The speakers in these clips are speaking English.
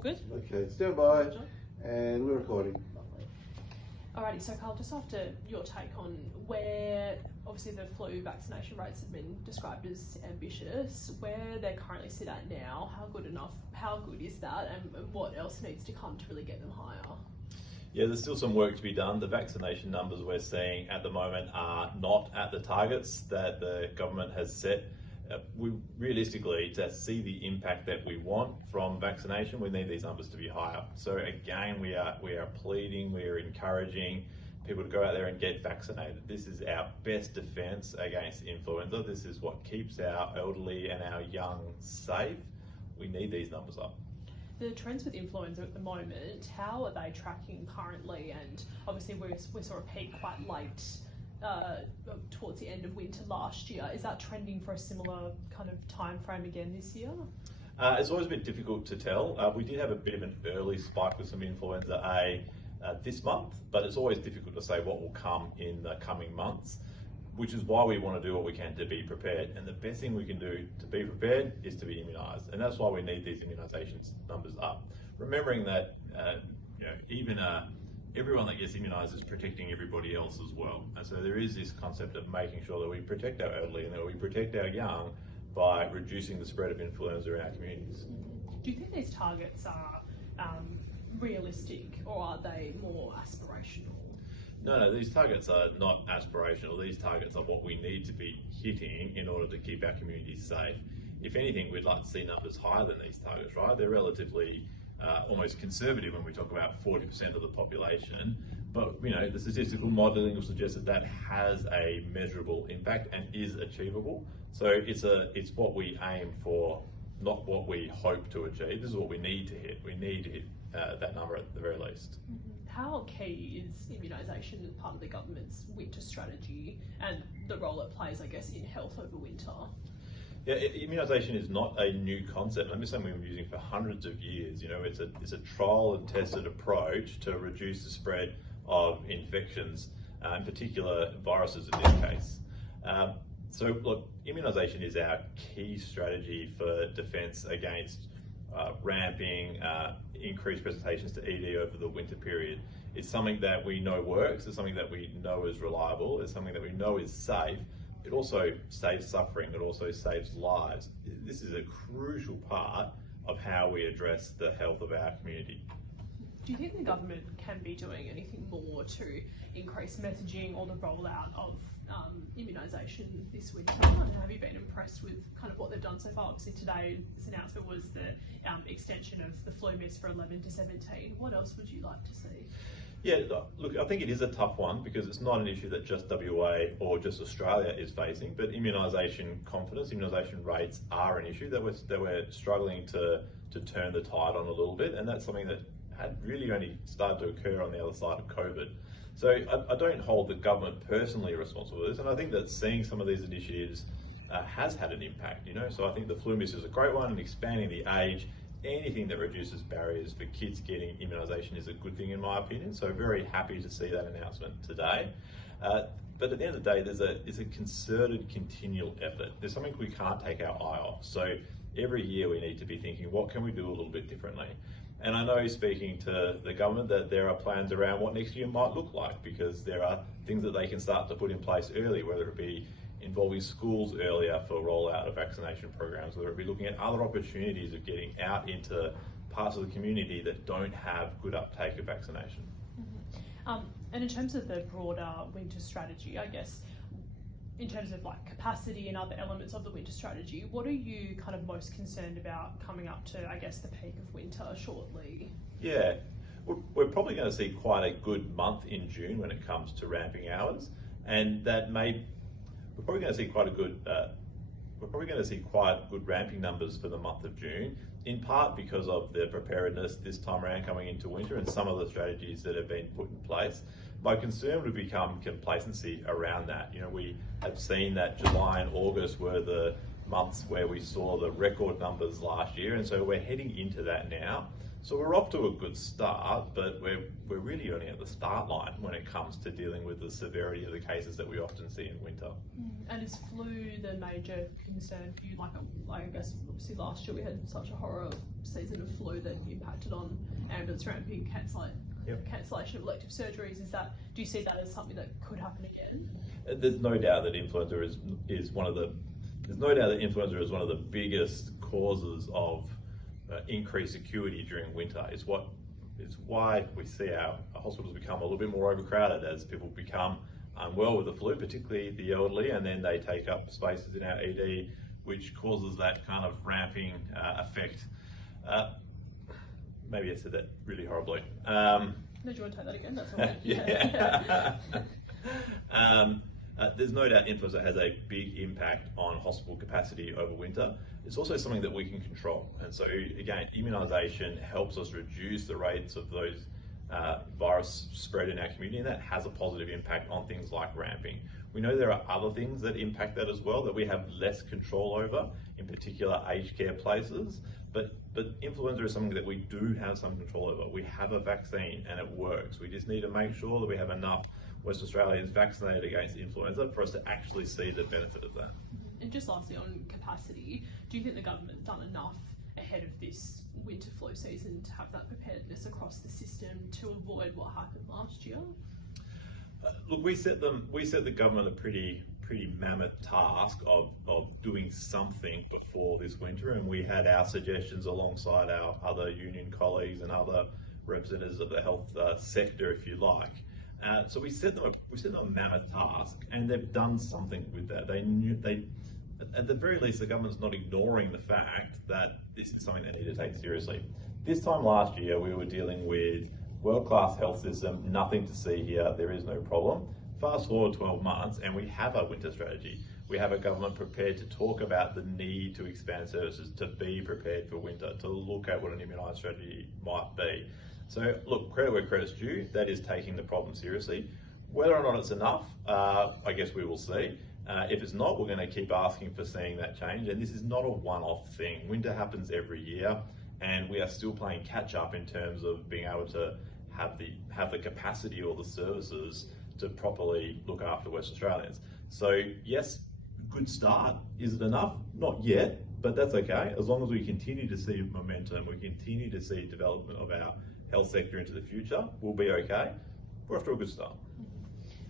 All good? Okay, stand by, and we're recording. Lovely. Alrighty, so Kyle, just after your take on where obviously the flu vaccination rates have been described as ambitious, where they currently sit at now, how good is that, and what else needs to come to really get them higher? Yeah, there's still some work to be done. The vaccination numbers we're seeing at the moment are not at the targets that the government has set. We realistically, to see the impact that we want from vaccination, we need these numbers to be higher. So again, we are pleading, we are encouraging people to go out there and get vaccinated. This is our best defence against influenza. This is what keeps our elderly and our young safe. We need these numbers up. The trends with influenza at the moment, how are they tracking currently? And obviously we saw a peak quite late towards the end of winter last year. Is that trending for a similar kind of time frame again this year? It's always been difficult to tell. We did have a bit of an early spike with some influenza A this month, but it's always difficult to say what will come in the coming months, which is why we want to do what we can to be prepared. And the best thing we can do to be prepared is to be immunised. And that's why we need these immunisation numbers up. Remembering that everyone that gets immunised is protecting everybody else as well. And so there is this concept of making sure that we protect our elderly and that we protect our young by reducing the spread of influenza in our communities. Do you think these targets are realistic, or are they more aspirational? No, these targets are not aspirational. These targets are what we need to be hitting in order to keep our communities safe. If anything, we'd like to see numbers higher than these targets, right? They're relatively almost conservative when we talk about 40% of the population, but the statistical modelling will suggest that that has a measurable impact and is achievable. So it's what we aim for, not what we hope to achieve. This is what we need to hit. We need to hit that number at the very least. How key is immunisation as part of the government's winter strategy and the role it plays, I guess, in health over winter? Yeah, immunisation is not a new concept. It's something we've been using for hundreds of years. It's a trial and tested approach to reduce the spread of infections, in particular viruses in this case. So look, immunisation is our key strategy for defence against ramping, increased presentations to ED over the winter period. It's something that we know works, it's something that we know is reliable, it's something that we know is safe. It also saves suffering, it also saves lives. This is a crucial part of how we address the health of our community. Do you think the government can be doing anything more to increase messaging or the rollout of immunisation this winter? And have you been impressed with kind of what they've done so far? Obviously today's announcement was the extension of the flu miss for 11 to 17. What else would you like to see? Yeah, look, I think it is a tough one because it's not an issue that just WA or just Australia is facing, but immunisation confidence, immunisation rates are an issue that we're struggling to turn the tide on a little bit, and that's something that had really only started to occur on the other side of COVID. So I don't hold the government personally responsible for this, and I think that seeing some of these initiatives has had an impact, So I think the flu miss is a great one, and expanding the age, anything that reduces barriers for kids getting immunisation is a good thing in my opinion. So very happy to see that announcement today. But at the end of the day, it's a concerted, continual effort. There's something we can't take our eye off. So every year we need to be thinking, what can we do a little bit differently? And I know, speaking to the government, that there are plans around what next year might look like, because there are things that they can start to put in place early, whether it be involving schools earlier for rollout of vaccination programs, whether it be looking at other opportunities of getting out into parts of the community that don't have good uptake of vaccination. And in terms of the broader winter strategy, I guess, in terms of like capacity and other elements of the winter strategy, what are you kind of most concerned about coming up to, I guess, the peak of winter shortly? Yeah, we're probably going to see quite a good month in June when it comes to ramping hours, and we're probably going to see quite good ramping numbers for the month of June, in part because of the preparedness this time around coming into winter and some of the strategies that have been put in place. My concern would become complacency around that. We have seen that July and August were the months where we saw the record numbers last year, and so we're heading into that now. So we're off to a good start, but we're really only at the start line when it comes to dealing with the severity of the cases that we often see in winter. And is flu the major concern for you? Like I guess obviously last year we had such a horror season of flu that impacted on ambulance ramping, cancellation of elective surgeries. Do you see that as something that could happen again? There's no doubt that influenza is one of the biggest causes of increased acuity during winter. It's why we see our hospitals become a little bit more overcrowded as people become unwell with the flu, particularly the elderly, and then they take up spaces in our ED, which causes that kind of ramping effect. Maybe I said that really horribly. No, do you want to take that again? That's all right. Yeah. There's no doubt influenza has a big impact on hospital capacity over winter. It's also something that we can control. And so again, immunisation helps us reduce the rates of those virus spread in our community, and that has a positive impact on things like ramping. We know there are other things that impact that as well, that we have less control over, in particular aged care places. But influenza is something that we do have some control over. We have a vaccine and it works. We just need to make sure that we have enough West Australians vaccinated against influenza for us to actually see the benefit of that. And just lastly on capacity, do you think the government's done enough ahead of this winter flu season to have that preparedness across the system to avoid what happened last year? Look, we set the government a pretty mammoth task of doing something before this winter, and we had our suggestions alongside our other union colleagues and other representatives of the health sector, if you like. So we set them a mammoth task, and they've done something with that. They at the very least, the government's not ignoring the fact that this is something they need to take seriously. This time last year, we were dealing with world-class health system, nothing to see here, there is no problem. Fast forward 12 months and we have a winter strategy. We have a government prepared to talk about the need to expand services, to be prepared for winter, to look at what an immunised strategy might be. So look, credit where credit's due, that is taking the problem seriously. Whether or not it's enough, I guess we will see. If it's not, we're going to keep asking for seeing that change. And this is not a one-off thing. Winter happens every year, and we are still playing catch up in terms of being able to have the capacity or the services to properly look after West Australians. So yes, good start. Is it enough? Not yet, but that's okay. As long as we continue to see momentum, we continue to see development of our health sector into the future, we'll be okay. We're off to a good start.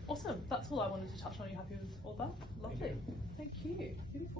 Awesome. That's all I wanted to touch on. Are you happy with all that? Lovely. Thank you. Beautiful.